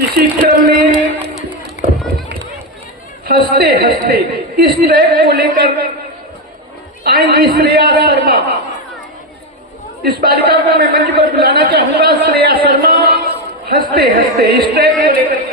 इसी क्रम में हंसते हंसते इस ट्रैक को लेकर आएंगी श्रेया शर्मा। इस बालिका को मैं मंच पर बुलाना चाहूंगा। श्रेया शर्मा हंसते हंसते इस ट्रैक को लेकर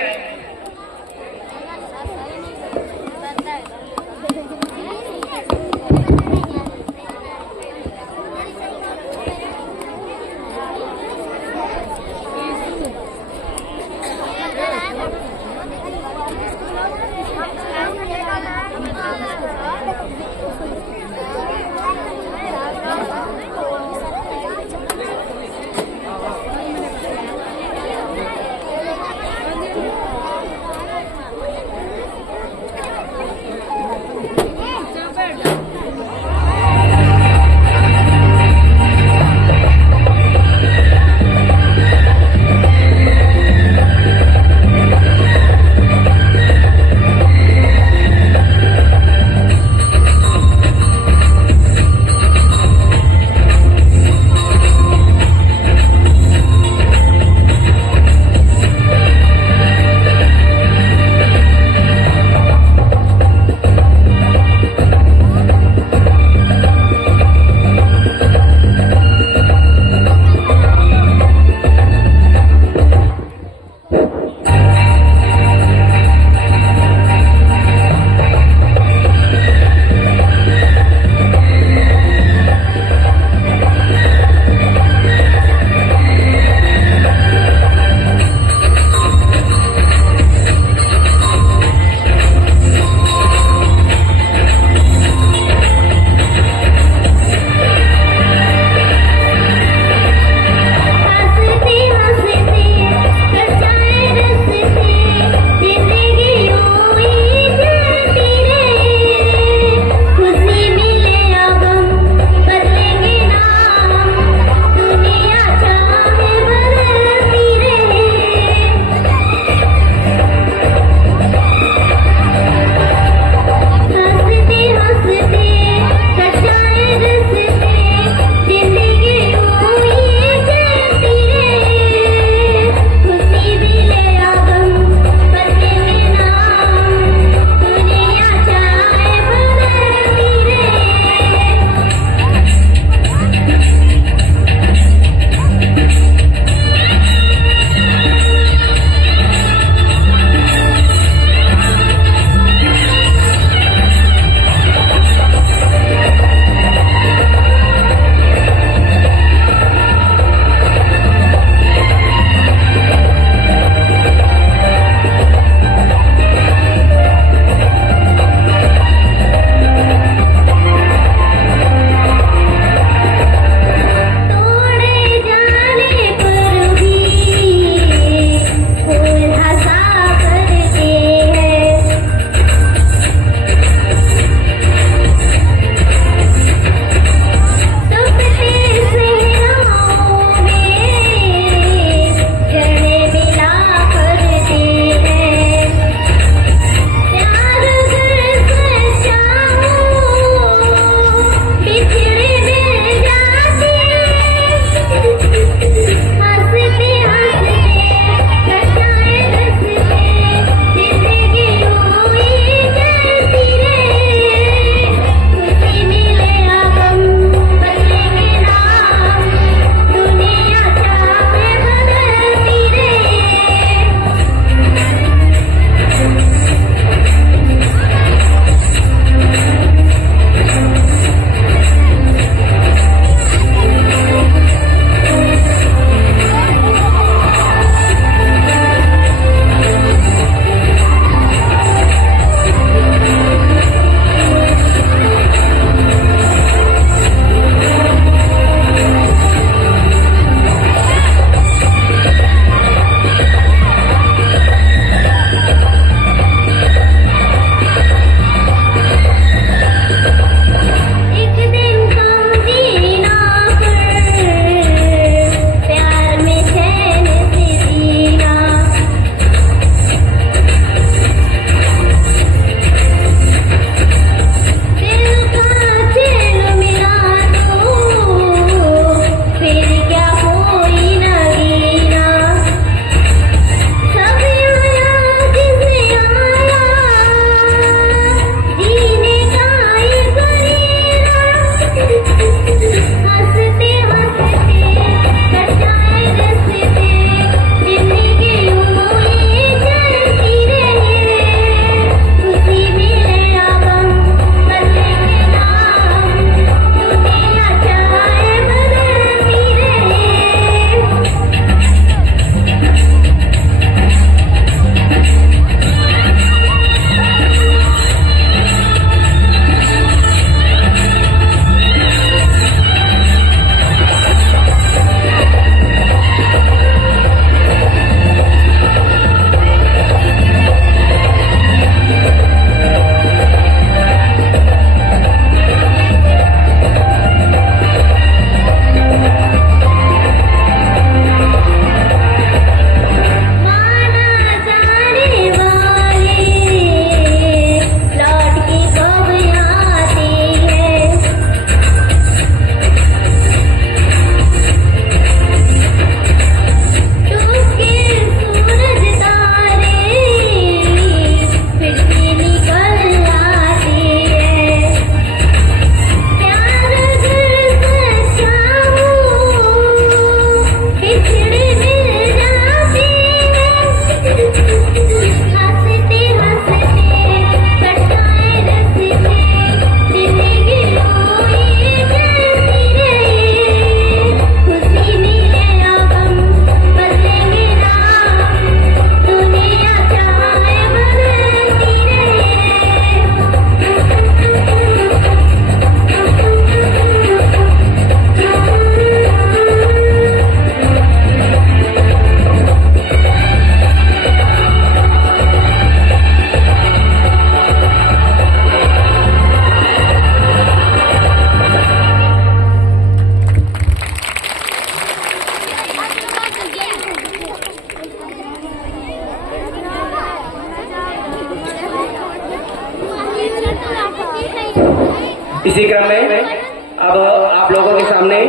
इसी क्रम में अब आप लोगों के सामने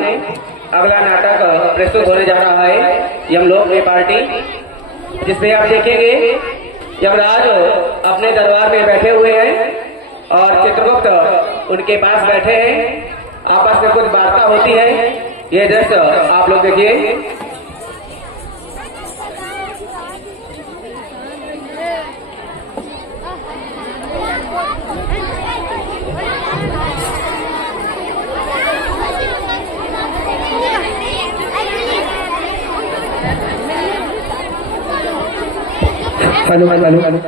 अगला नाटक प्रस्तुत होने जा रहा है यमलोक में पार्टी, जिसमें आप देखेंगे यमराज अपने दरबार में बैठे हुए हैं और चित्रगुप्त उनके पास बैठे हैं, आपस में कुछ वार्ता होती है। ये दृश्य आप लोग देखिए। हेलो हेलो हेलो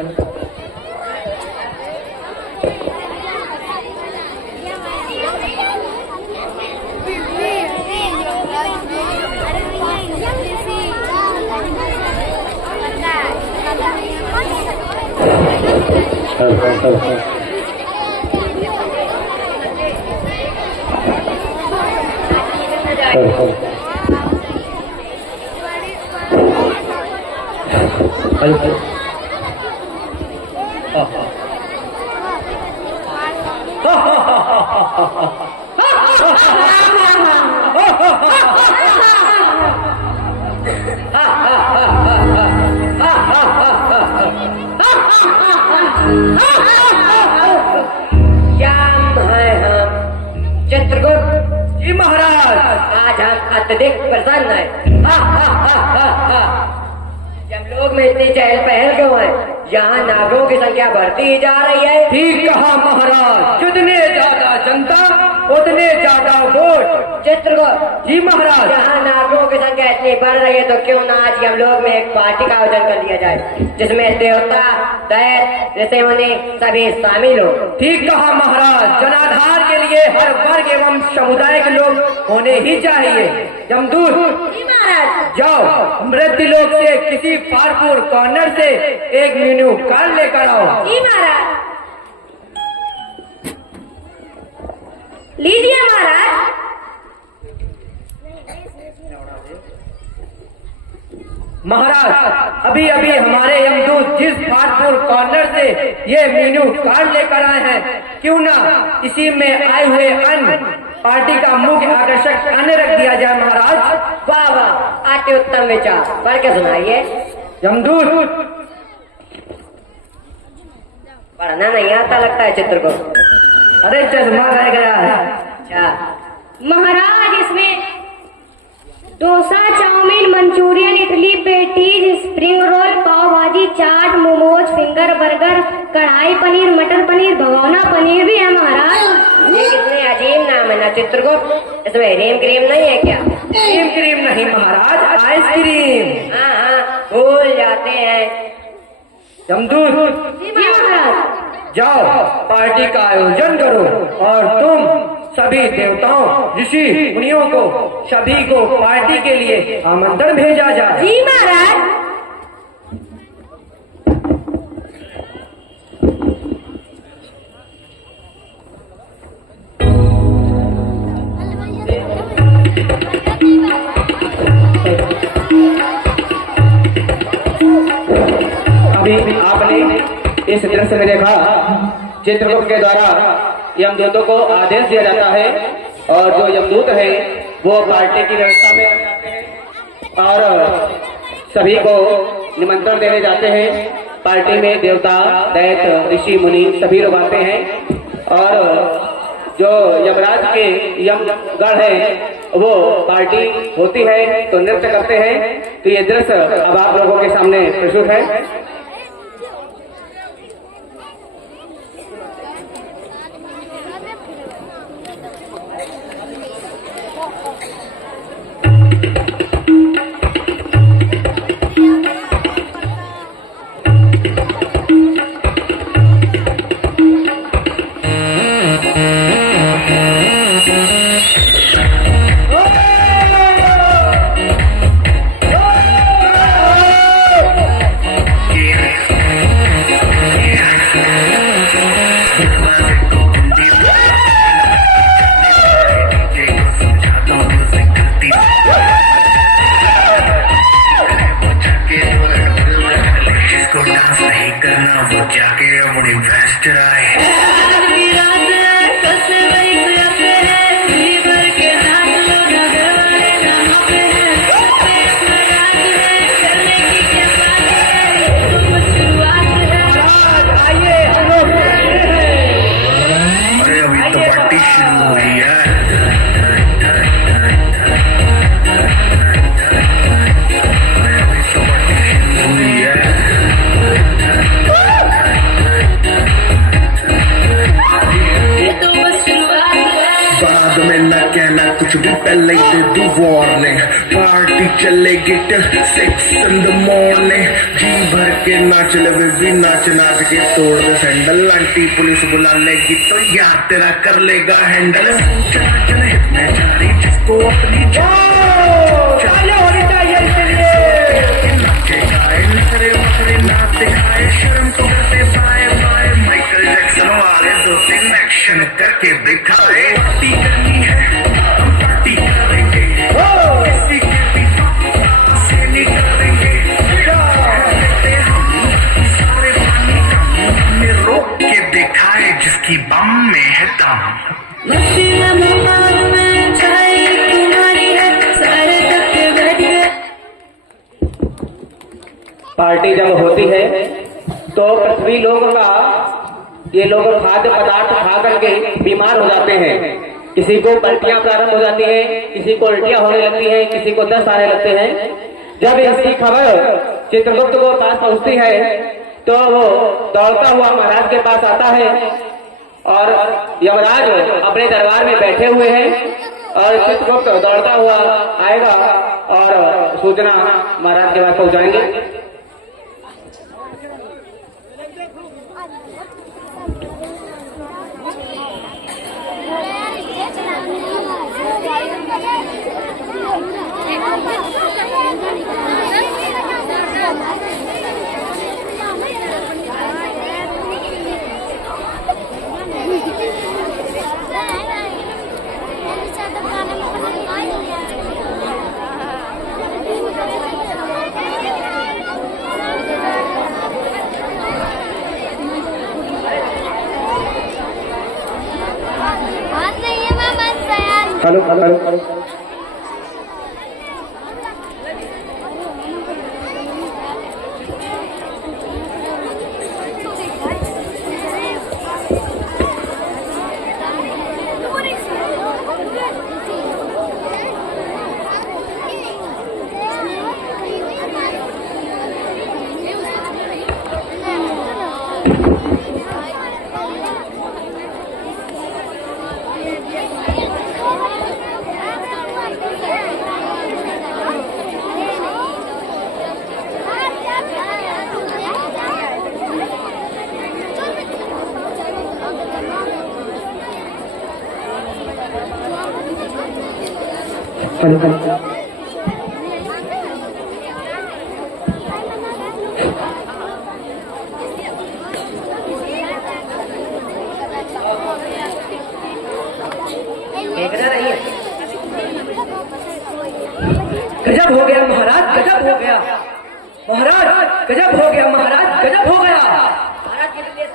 चित्रगुप्त जी महाराज, आज हम अत्यधिक प्रसन्न हैं। यमलोक में इतनी चहल पहल क्यों है? यहाँ नागरों की संख्या बढ़ती ही जा रही है। ठीक कहा महाराज, जितने ज्यादा जनता उतने ज्यादा वोट। चित्रगुप्त जी महाराज, यहाँ नागरों की संख्या इतनी बढ़ रही है तो क्यों ना आज यमलोक में एक पार्टी का आयोजन कर लिया जाए, जिसमें देवता, दैत्य, ऋषि मुनि सभी शामिल हो। ठीक कहा महाराज, जनाधार के लिए हर वर्ग एवं समुदाय के लोग होने ही चाहिए। यमदूत जी महाराज, जाओ मृत्यु लोक से किसी फारपुर कॉर्नर से एक मेन्यू कार्ड लेकर आओ। जी महाराज। लीजिए महाराज। महाराज, अभी अभी हमारे यमदूत जिस फारपुर कॉर्नर से ये मेन्यू कार्ड लेकर आए हैं, क्यों ना इसी में आए हुए अन्न पार्टी का मुख्य आकर्षक अन्न रख दिया जाए महाराज। वाह वाह, अति उत्तम विचार, पढ़ के सुनाइए। यमदूत पढ़ना नहीं आता लगता है चित्र को। अरे चश्मा रह गया है। अच्छा महाराज, इसमें dosa, chow mein, Manchurian, idli, patties, spring roll, pav bhaji, chaat, momos, finger burger, कढ़ाई पनीर, मटर पनीर, भगोना पनीर भी है महाराज। ये कितने अजीब नाम है ना चित्रगुप्त, इसमें रीम क्रीम नहीं है क्या? क्रीम क्रीम नहीं महाराज, आइसक्रीम। हाँ हाँ, भूल जाते हैं। यमदूत जी महाराज। जाओ पार्टी का आयोजन करो और तुम सभी देवताओं, ऋषि मुनियों को सभी को पार्टी के लिए आमंत्रण भेजा जाए। जी महाराज। अभी आपने इस दृश्य में देखा, चित्रगुप्त के द्वारा यमदूतों को आदेश दिया जाता है और जो यमदूत है वो पार्टी की व्यवस्था में जाते हैं और सभी को निमंत्रण देने जाते हैं। पार्टी में देवता, दैत्य, ऋषि मुनि सभी लोग आते हैं और जो यमराज के यमगढ़ है वो पार्टी होती है तो नृत्य करते हैं। तो ये दृश्य अब आप लोगों के सामने प्रस्तुत है। करना वो जाके अपनी बेस्ट आए। पहले ही दे दी वार्निंग, पार्टी चलेगी till 6 in the morning। जी भर के नाच ले बेबी, नाच नाच के तोड़ दे सैंडल, आंटी पुलिस बुला लेगी तो यार तेरा कर लेगा हैंडल। चले मैं जा रही जिसको अपनी चाले होनी चाहिए इसलिए नखरे वखरे ना दिखाए, शर्म तो करते बाय बाय। माइकल जैक्सन वाले 2-3 एक्शन करके दिखाए। पार्टी करनी है हम पार्टी करेंगे, किसी के भी से नहीं करेंगे। सारे पानी का हमने रोक के दिखाए, जिसकी बम में है दम। पार्टी जब होती है तो पृथ्वी लोगों का ये लोग खाद्य पदार्थ खा करके बीमार हो जाते हैं। किसी को पलटियां प्रारंभ हो जाती हैं, किसी को उल्टियां होने लगती हैं, किसी को दस्त आने लगते हैं। जब इसकी खबर चित्रगुप्त को पास पहुंचती है तो वो दौड़ता हुआ महाराज के पास आता है और यमराज अपने दरबार में बैठे हुए हैं और चित्रगुप्त दौड़ता हुआ आएगा और सूचना महाराज के पास पहुंचाएंगे। हेलो हेलो हेलो गजब हो गया महाराज, गजब हो गया महाराज, गजब हो गया महाराज, गजब हो गया भारत के लिए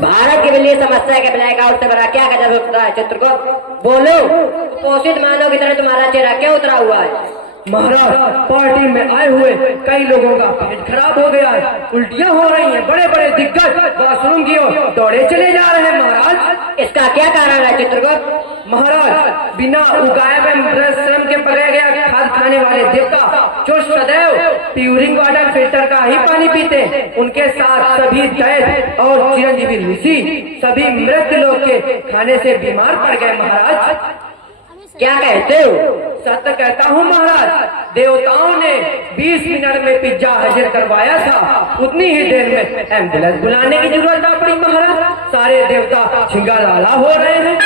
भारत के लिए समस्या के ब्लैकआउट से बड़ा क्या गजब होता है? चित्रगुप्त बोलो, पोषित मानव की तरह तुम्हारा चेहरा क्यों उतरा हुआ है? महाराज, पार्टी में आए हुए कई लोगों का पेट खराब हो गया है, उल्टियां हो रही हैं, बड़े बड़े दिग्गज बाथरूम की ओर दौड़े चले जा रहे हैं महाराज। इसका क्या कारण है चित्रगुप्त? महाराज, बिना उगाए में श्रम के पकड़े गया खाद खाने वाले देवता जो सदैव प्यूरिंग वाटर फिल्टर का ही पानी पीते, उनके साथ सभी दैत्य और चिरंजीवी ऋषि सभी मृत लोग के खाने से बीमार पड़ गए महाराज। क्या कहते हो? सत्य कहता हूँ महाराज, देवताओं ने 20 मिनट में पिज्जा हाजिर करवाया था, उतनी ही देर में एम्बुलेंस बुलाने की जरूरत ना पड़ी महाराज। सारे देवता छिंगालाला हो रहे हैं,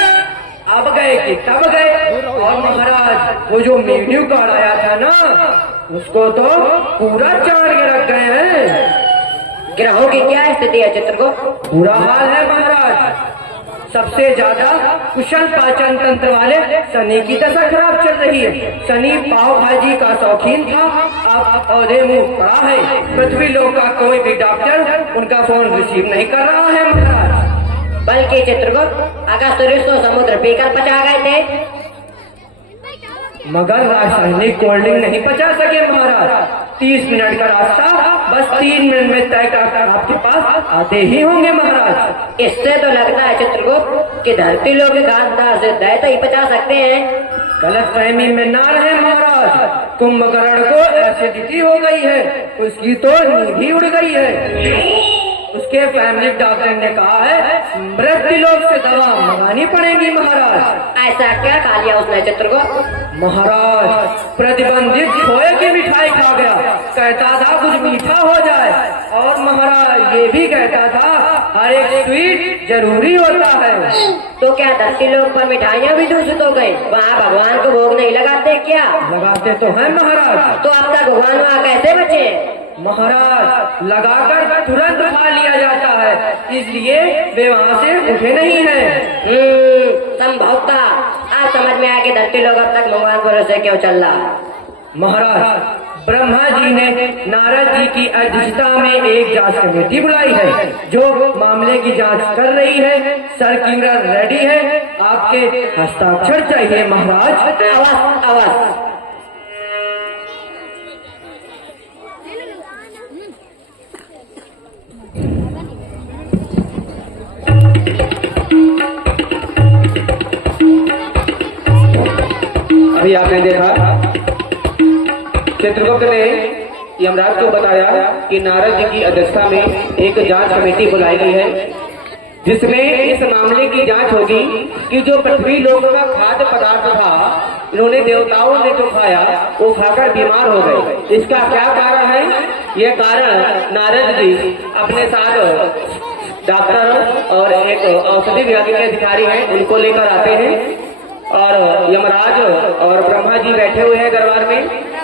अब गए कि तब गए। और महाराज, वो जो मेन्यू कार्ड आया था ना, उसको तो पूरा चाट के रख गए हैं। ग्रहों की क्या स्थिति है चित्रगुप्त? बुरा हाल है महाराज, सबसे ज्यादा कुशल पाचन तंत्र वाले शनि की दशा खराब चल रही है। शनि पाव भाजी का शौकीन था, अब औधे मुंह पड़ा है। पृथ्वी लोक का कोई भी डॉक्टर उनका फोन रिसीव नहीं कर रहा है महाराज। बल्कि चित्रगुप्त, अगस्त तो समुद्र पीकर पचा गए थे, मगर रासायनिक कोल्ड ड्रिंक नहीं पचा सके महाराज। 30 मिनट का रास्ता बस 3 मिनट में तय कर आपके पास आते ही होंगे महाराज। इससे तो लगता है चित्रगुप्त कि धरती लोग के घासदार से दैत्य ही पचा सकते हैं। गलत फहमी में ना रहे महाराज, कुंभकर्ण को एसिडिटी हो गई है, उसकी तो नींद ही उड़ गई है। उसके फैमिली डॉक्टर ने कहा है मृत्यु लोक से दवा मंगानी पड़ेगी महाराज। ऐसा क्या खा लिया उसने चित्र को? महाराज प्रतिबंधित खोए की मिठाई खा गया, कहता था कुछ मीठा हो जाए, और महाराज ये भी कहता था हर एक स्वीट जरूरी होता है। तो क्या धरती लोक पर मिठाइयाँ भी दूषित हो गई? वहाँ भगवान को भोग नहीं लगाते क्या? लगाते तो हैं महाराज। तो अब तक भगवान वहाँ कैसे बचे? महाराज लगाकर तुरंत खा लिया जाता है, इसलिए वे वहाँ से उठे नहीं हैं। संभवता आज समझ में आया कि धरती लोग अब तक भगवान भरोसे क्यों चल रहा। महाराज ब्रह्मा जी ने नारद जी की अध्यक्षता में एक जांच कमेटी बुलाई है जो मामले की जांच कर रही है। सर्कुलर रेडी है, आपके हस्ताक्षर चाहिए महाराज। अवश्य। अभी आपने देखा चित्रगुप्त ने यमराज को बताया कि नारद जी की अध्यक्षता में एक जांच कमेटी बुलाई गई है जिसमें इस मामले की जांच होगी कि जो पृथ्वी लोक का खाद्य पदार्थ था, इन्होंने देवताओं ने जो खाया वो खाकर बीमार हो गए। इसका क्या कारण है? ये कारण नारद जी अपने साथ डॉक्टर और एक औषधि विभाग के अधिकारी हैं उनको लेकर आते हैं, और यमराज और ब्रह्मा जी बैठे हुए हैं दरबार में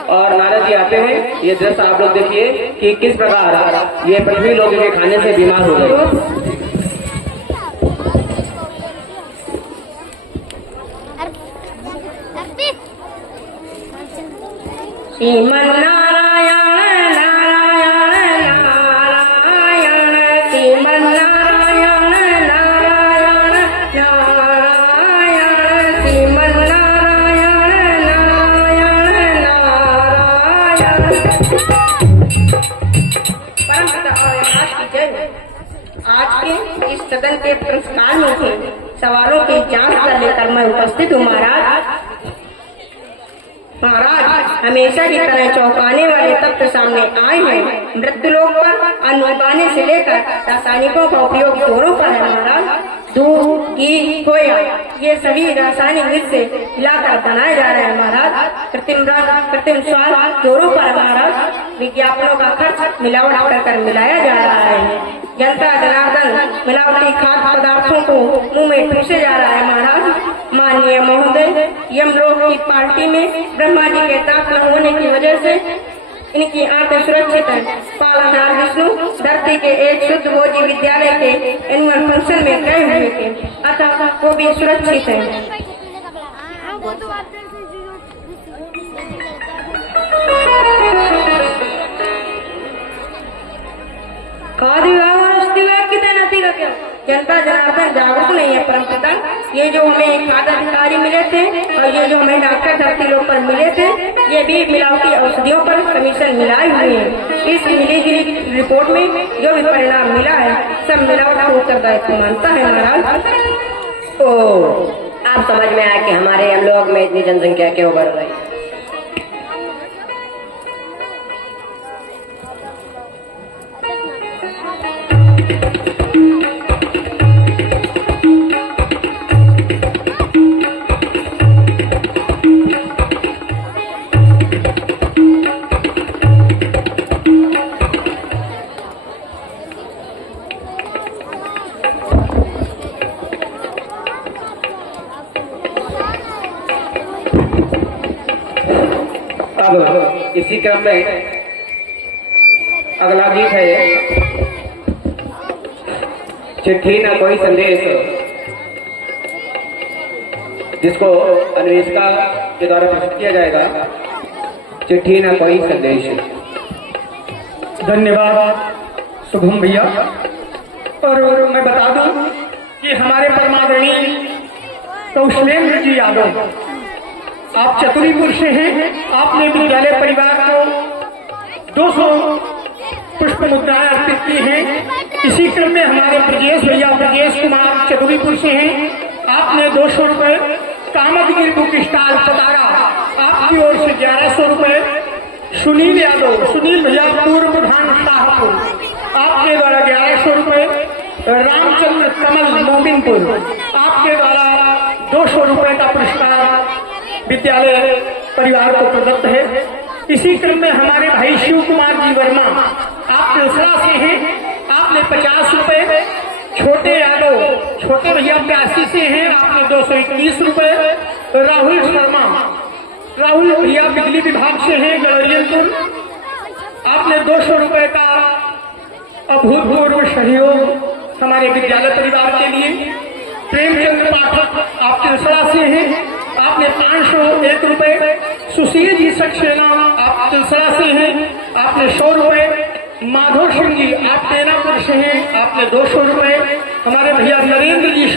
और नारद जी आते हैं। ये दृश्य आप लोग देखिए कि किस प्रकार ये पृथ्वी लोक के खाने से बीमार हो गए। श्रीमन नारायण नारायण नारायण श्रीमन नारायण नारायण नारायण श्रीमन नारायण नारायण नारायण। परम पिता और आज की जय। आज के इस सदन के पुरस्कार में थे सवालों की जांच कर लेकर मैं उपस्थित हूँ महाराज। हमेशा की तरह चौंकाने वाले तथ्य सामने आए हैं। मृत्युलोक पर अन्न उगाने से लेकर रासायनिकों का उपयोग दोनों का है महाराज। दूध, घी, खोया ये सभी रासायनिक विष से मिलाकर बनाए जा रहे हैं महाराज। कृत्रिम रंग, कृत्रिम स्वाद दोनों पर महाराज। विज्ञापनों का खर्च मिलावट कर मिलाया जा रहा है। जनता जनार्दन मिलावटी खाद्य पदार्थों को मुंह में ठूसे जा रहा है महाराज। माननीय महोदय, यमलोक की पार्टी में ब्रह्मा जी के दांत न होने की वजह से इनकी आंखें सुरक्षित हैं। पालाधार विष्णु धरती के एक शुद्ध भोजी विद्यालय के एनुअल फंक्शन में गए हुए थे, अतः वो भी सुरक्षित हैं। जनता जनार्दन जागरूक नहीं है परमपिता। ये जो हमें खाद्य अधिकारी मिले थे और ये जो हमें डॉक्टर धरती लोग पर मिले थे, ये भी मिलावटी औषधियों पर कमीशन मिलाए हुए हैं। इस मिली जुली रिपोर्ट में जो भी परिणाम मिला है सब मिलावट का उत्तरदायित्व मानता है महाराज। आप समझ में आया कि हमारे हम लोग में इतनी जनसंख्या क्यों बढ़ रही है। अब इसी क्रम में अगला गीत है चिट्ठी न कोई संदेश, जिसको अन्वेषिका के द्वारा प्रस्तुत किया जाएगा। चिट्ठी न कोई संदेश। धन्यवाद शुभम भैया। और मैं बता दूं कि हमारे परमादरणीय कौशलेंद्र जी यादव, आप चतुरीपुर से हैं। आपने विद्यालय परिवार को 200 पुष्प मुद्राएं अर्पित की हैं। इसी क्रम में हमारे ब्रजेश भैया, ब्रजेश कुमार चतुरीपुर से हैं, आपने 200 रुपए। कामतगिरी बुक स्टॉल सतारा, आपकी ओर से 1100 रुपए। सुनील यादव, सुनील भैया पूर्व प्रधान शाहपुर, आपके द्वारा 1100 रुपए। रामचंद्र कमल मोमिनपुर, आपके द्वारा 200 रुपए का पुरस्कार विद्यालय परिवार को प्रदत्त है। इसी क्रम में हमारे भाई शिव कुमार जी वर्मा, आप तिलसरा से हैं, आपने 50 रुपए। छोटे यादव, छोटे भैया 82 से हैं, आपने 221 रुपए। राहुल शर्मा, राहुल भैया बिजली विभाग से हैं, गड़रियनपुर, आपने 200 रुपए का अभूतपूर्व सहयोग हमारे विद्यालय परिवार के लिए। प्रेमचंद्र पाठक, आप तिलसरा से हैं, आपने 501 रुपए। सुशील जी सक्सेना, आप तिलसरा से हैं, आपने 100 रुपए। माधव सिंह जी, आप तेनापुर से हैं, आपने 200 रुपए। हमारे भैया नरेंद्र जी